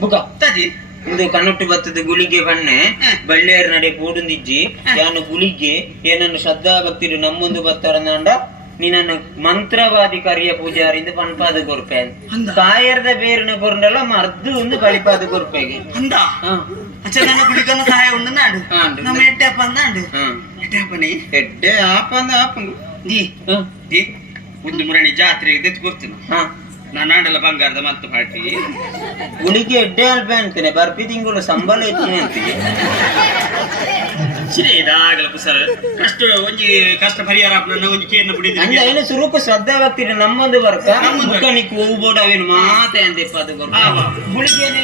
ಬುಕ ಇದು ಕನ್ನೊಟ್ಟು ಬತ್ತದ ಗುಳಿಗೆ ಬಣ್ಣೆ ಬಳ್ಳಿಯರ್ ನಡೆ ಪೋಡುಂದಿಜ್ಜಿ ಯಾನು ಗುಳಿಗೆ ಏನನ್ನು ಶ್ರದ್ಧಾ ಭಕ್ತಿರು ನಮ್ಮೊಂದು ಬತ್ತಾರಂದ ನೀನನ್ನು ಮಂತ್ರವಾದಿ ಕರಿಯ ಪೂಜಾರಿಂದ ಪಣಪಾದ ಕೊರ್ಪೆ ಕಾಯರ್ದ ಬೇರಿನ ಕೊರಂಡಲ್ಲ ಮರ್ದು ಒಂದು ಬಳಿಪಾದ ಕೊರ್ಪೆಗೆ ನನ್ನ ಗುಳಿಗನ ಸಹಾಯ ಉಂಡು ನಾಡು ನಮ್ಮ ಎಡ್ಡೆ ಅಪ್ಪ ಅಂದಾಂಡು ಎಡ್ಡೆ ಅಪ್ಪನಿ ಎಡ್ಡೆ ಆಪ ಅಂದ ಆಪಂಗು ದಿ ಒಂದು ಮುರಣಿ ಜಾತ್ರೆಗೆ ದೆತ್ತು ಕೊಡ್ತೀನಿ ನಾನು ಆಡಲ್ಲ ಬಂಗಾರದ ಮತ್ತು ಪಾರ್ಟಿ ಗುಳಿಗೆ ಎಡ್ಡೆ ಅಲ್ಪ ಅಂತೇನೆ ಬರ್ಪಿ ತಿಂಗಳು ಸಂಬಳ ಇತ್ತು ಅಂತೀನಿ ಸರಿ ಇದಾಗಲ್ಲ ಸರ್ ಕಷ್ಟ ಒಂಜಿ ಕಷ್ಟ ಪರಿಹಾರ ನನ್ನ ಒಂಜಿ ಕೇರ್ನ ಬಿಡಿದ ಅಂದ್ರೆ ಏನು ಸ್ವರೂಪ ಶ್ರದ್ಧಾ ಭಕ್ತಿ ನಮ್ಮದು ಬರ್ಕ ಮುಖನಿಕ್ ಹೋಗ್ಬೋಡು ಅವೇನು ಮಾತೆ ಅಂದೆಪ್ಪ ಅದು ಗುಳಿಗೆನೇ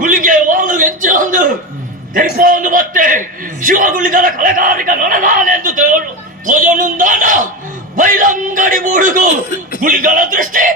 ಗುಳಿಗೆ ವಾಲು ಹೆಚ್ಚು ತೆಗೆಸೋದು ಮತ್ತೆ ಶಿವಗುಳಿಗರ ಕಲೆಗಾರಿಕ ನೊಣನಾನೆಂದು ತೋಜನುಂದಾನ ಬೈಲಂಗಡಿ ಬುಡುಗು ಗುಳಿಗಳ ದೃಷ್ಟಿ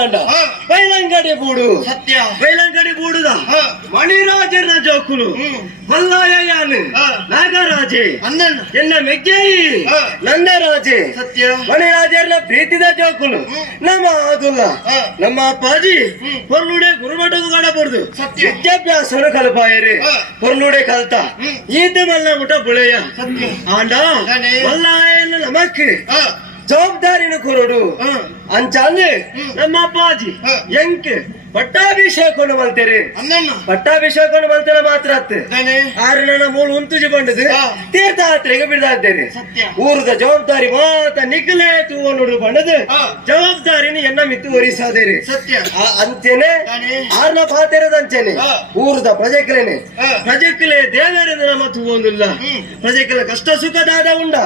ಬರ್ತಿದ್ದಾಂಡ ಬೈಲಂಗಡಿ ಬೂಡು ಸತ್ಯ ಬೈಲಂಗಡಿ ಬೂಡುದ ಮಣಿರಾಜನ ಜೋಕುಲು ಮಲ್ಲಾಯ ಯಾನು ನಾಗರಾಜೆ ಎನ್ನ ಮೆಗ್ಗಾಯಿ ನಂದರಾಜೆ ಸತ್ಯ ಮಣಿರಾಜರ್ನ ಪ್ರೀತಿದ ಜೋಕುಲು ನಮ್ಮ ಆದುಲ್ಲ ನಮ್ಮ ಅಪ್ಪಾಜಿ ಹೊರ್ನುಡೆ ಗುರುಮಠಗೂ ಕಾಣಬಹುದು ವಿದ್ಯಾಭ್ಯಾಸ ಕಲಪಾಯರಿ ಹೊರ್ನುಡೆ ಕಲ್ತ ಈತ ಮಲ್ಲ ಮುಟ ಬುಳೆಯ ಆಂಡ ಮಲ್ಲಾಯನ ನಮಕ್ಕೆ ಜವಾಬ್ದಾರಿನ ಕೊರಡು ಅಂಚಾಲೆ ನಮ್ಮ ಅಪ್ಪಾಜಿ ಎಂಕೆ ಪಟ್ಟಾಭಿಷೇಕ ಮಲ್ತೇರಿ ಪಟ್ಟಾಭಿಷೇಕ ಮಲ್ತರ ಮಾತ್ರ ಆರು ನನ್ನ ಮೂಲ ಉಂತುಜಿ ಬಂಡದು ತೀರ್ಥಯಾತ್ರೆಗೆ ಬಿಡದಾದ್ದೇರಿ ಊರದ ಜವಾಬ್ದಾರಿ ಮಾತ ನಿಖಲೆ ತೂವನುಡು ಬಂಡದು ಜವಾಬ್ದಾರಿನ ಎನ್ನ ಮಿತ್ತು ಒರಿಸಾದೇರಿ ಅಂಚೆನೆ ಆರ್ನ ಪಾತೆರದಂಚೆನೆ ಊರದ ಪ್ರಜೆಕ್ಲೆ ದೇವರದ ನಮ್ಮ ತೂವೊಂದಿಲ್ಲ ಪ್ರಜೆಕ್ಲ ಕಷ್ಟ ಸುಖದಾದ ಉಂಡ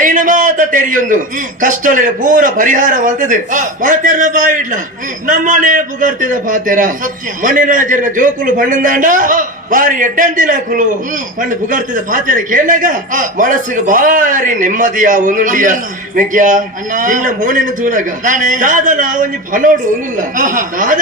ಐನ ಮಾತ ತೆರಿಯೊಂದು ಕಷ್ಟಲೆ ಪೂರ ಪರಿಹಾರ ಮಾಡ್ತದೆ ಮಾತೆರ್ನ ಬಾಯಿಡ್ಲ ನಮ್ಮನೆ ಬುಗರ್ತಿದ ಪಾತೆರ ಮಣಿರಾಜರ ಜೋಕುಲು ಬಣ್ಣಂದಾಂಡ ಬಾರಿ ಎಡ್ಡಂತಿನ ಕುಲು ಪಂಡು ಬುಗರ್ತಿದ ಪಾತೆರ ಕೇಳಾಗ ಮನಸ್ಸಿಗೆ ಬಾರಿ ನೆಮ್ಮದಿಯ ಒಂದುಂಡಿಯ ಮೆಗ್ಯ ಇನ್ನ ಮೋನೆನ ತೂನಗ ದಾದನ ಒಂಜಿ ಪನೋಡು ಒಂದಿಲ್ಲ ದಾದ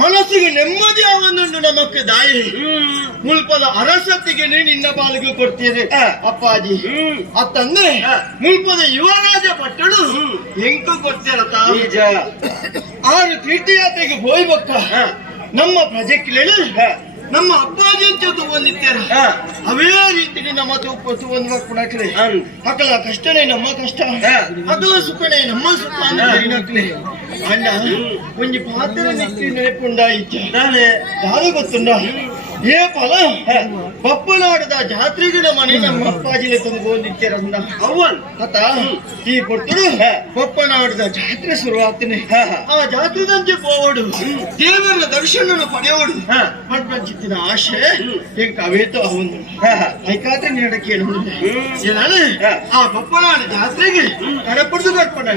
ಮನಸ್ಸಿಗೆ ನೆಮ್ಮದಿ ಆವೊಂದುಂಡು ನಮಕ್ಕೆ ದಾಯಿ ಮುಲ್ಪದ ಅರಸತ್ತಿಗೆ ನಿನ್ನ ಪಾಲಿಗೆ ಕೊಡ್ತೀರಿ ಅಪ್ಪಾಜಿ ಅತ್ತಂದ್ರೆ ಮುಲ್ಪದ ಯುವರಾಜ ಪಟ್ಟಣ ಎಂಟು ಕೊಡ್ತೀರತ್ತ 6 ತೀರ್ಥಯಾತ್ರೆಗೆ ಹೋಯ್ಬಕ್ಕ ನಮ್ಮ ಪ್ರಜೆಕ್ಲೆ ನಮ್ಮ ಅಪ್ಪಾಜಿ ಜೊತೆ ಬಂದಿದ್ದೇರ ಅವೇ ರೀತಿ ನಮ್ಮ ಒಂದು ಕುಣಕ್ಲೆ ಮಕ್ಕಳ ಕಷ್ಟನೇ ನಮ್ಮ ಕಷ್ಟ ಮಕ್ಕಳ ಸುಖನೇ ನಮ್ಮ ಸುಖ ನಕ್ಲೆ ಅಣ್ಣ ಒಂಜಿ ಪಾತ್ರ ನೆಕ್ಕಿ ನೆನಪುಂಡಾಯಿತು ದಾರಿ ಗೊತ್ತುಂಡ ಏ ಫಲ ಪಪ್ಪನಾಡದ ಜಾತ್ರೆಗಳ ಮನೆ ನಮ್ಮ ಅಪ್ಪಾಜಿಲೆ ತಂದು ಬಂದಿದ್ದೇರಂದ ಅವನ್ ಅತ ಈ ಕೊಟ್ಟರು ಪಪ್ಪನಾಡದ ಜಾತ್ರೆ ಶುರುವಾಗ್ತೇನೆ ಆ ಜಾತ್ರೆದಂತೆ ಪೋವಡು ದೇವರ ದರ್ಶನ ಪಡೆಯೋಡು ಪಂಚಿತ್ತಿನ ಆಶೆ ಎಂಕ ಅವೇತೋ ಅವನು ಐಕಾದ್ರೆ ನೀಡಕ್ಕೆ ನಾನು ಆ ಪಪ್ಪನಾಡ ಜಾತ್ರೆಗೆ ಕಡಪಡ್ದು ಕರ್ಕೊಂಡ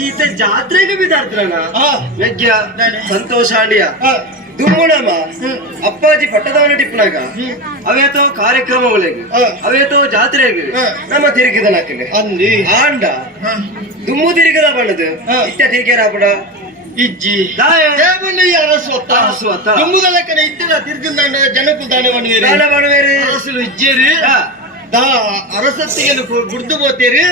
ಈತ ಜಾತ್ರೆಗೆ ಬಿದ್ದಾರ್ತ್ರಣ ಸಂತೋಷ ಆಂಡಿಯ ದುಮ್ಮುಣಮ್ಮ ಅಪ್ಪಾಜಿ ಪಟ್ಟದವನ ಟಿಪ್ಪನಾಗ ಅವೇತೋ ಕಾರ್ಯಕ್ರಮಗಳಿಗೆ ಅವೇತೋ ಜಾತ್ರೆಗೆ ನಮ್ಮ ತಿರುಗಿದ ನಾಕಿಲೆ ಅಂದಿ ಆಂಡ ದುಮ್ಮು ತಿರುಗದ ಬಣ್ಣದು ಇತ್ತ ತಿರುಗೇರ ಬಡ ಇಜ್ಜಿ ದುಮ್ಮುದ ಲೆಕ್ಕನ ಇತ್ತಿನ ತಿರುಗಿದ ಜನಕ್ಕೂ ದಾನ ಬಣ್ಣವೇರಿ ಅರಸಲು ಇಜ್ಜೇರಿ ಅರಸತ್ತಿಗೆ ಗುಡ್ದು ಹೋಗ್ತೀರಿ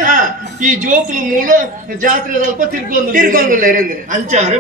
ಈ ಜೋಕುಲು ಮೂಲ ಜಾತ್ರೆ ಸ್ವಲ್ಪ ತಿರ್ಗೊಂದು ತಿರ್ಕೊಂದಿಲ್ಲ ಅಂಚಾರು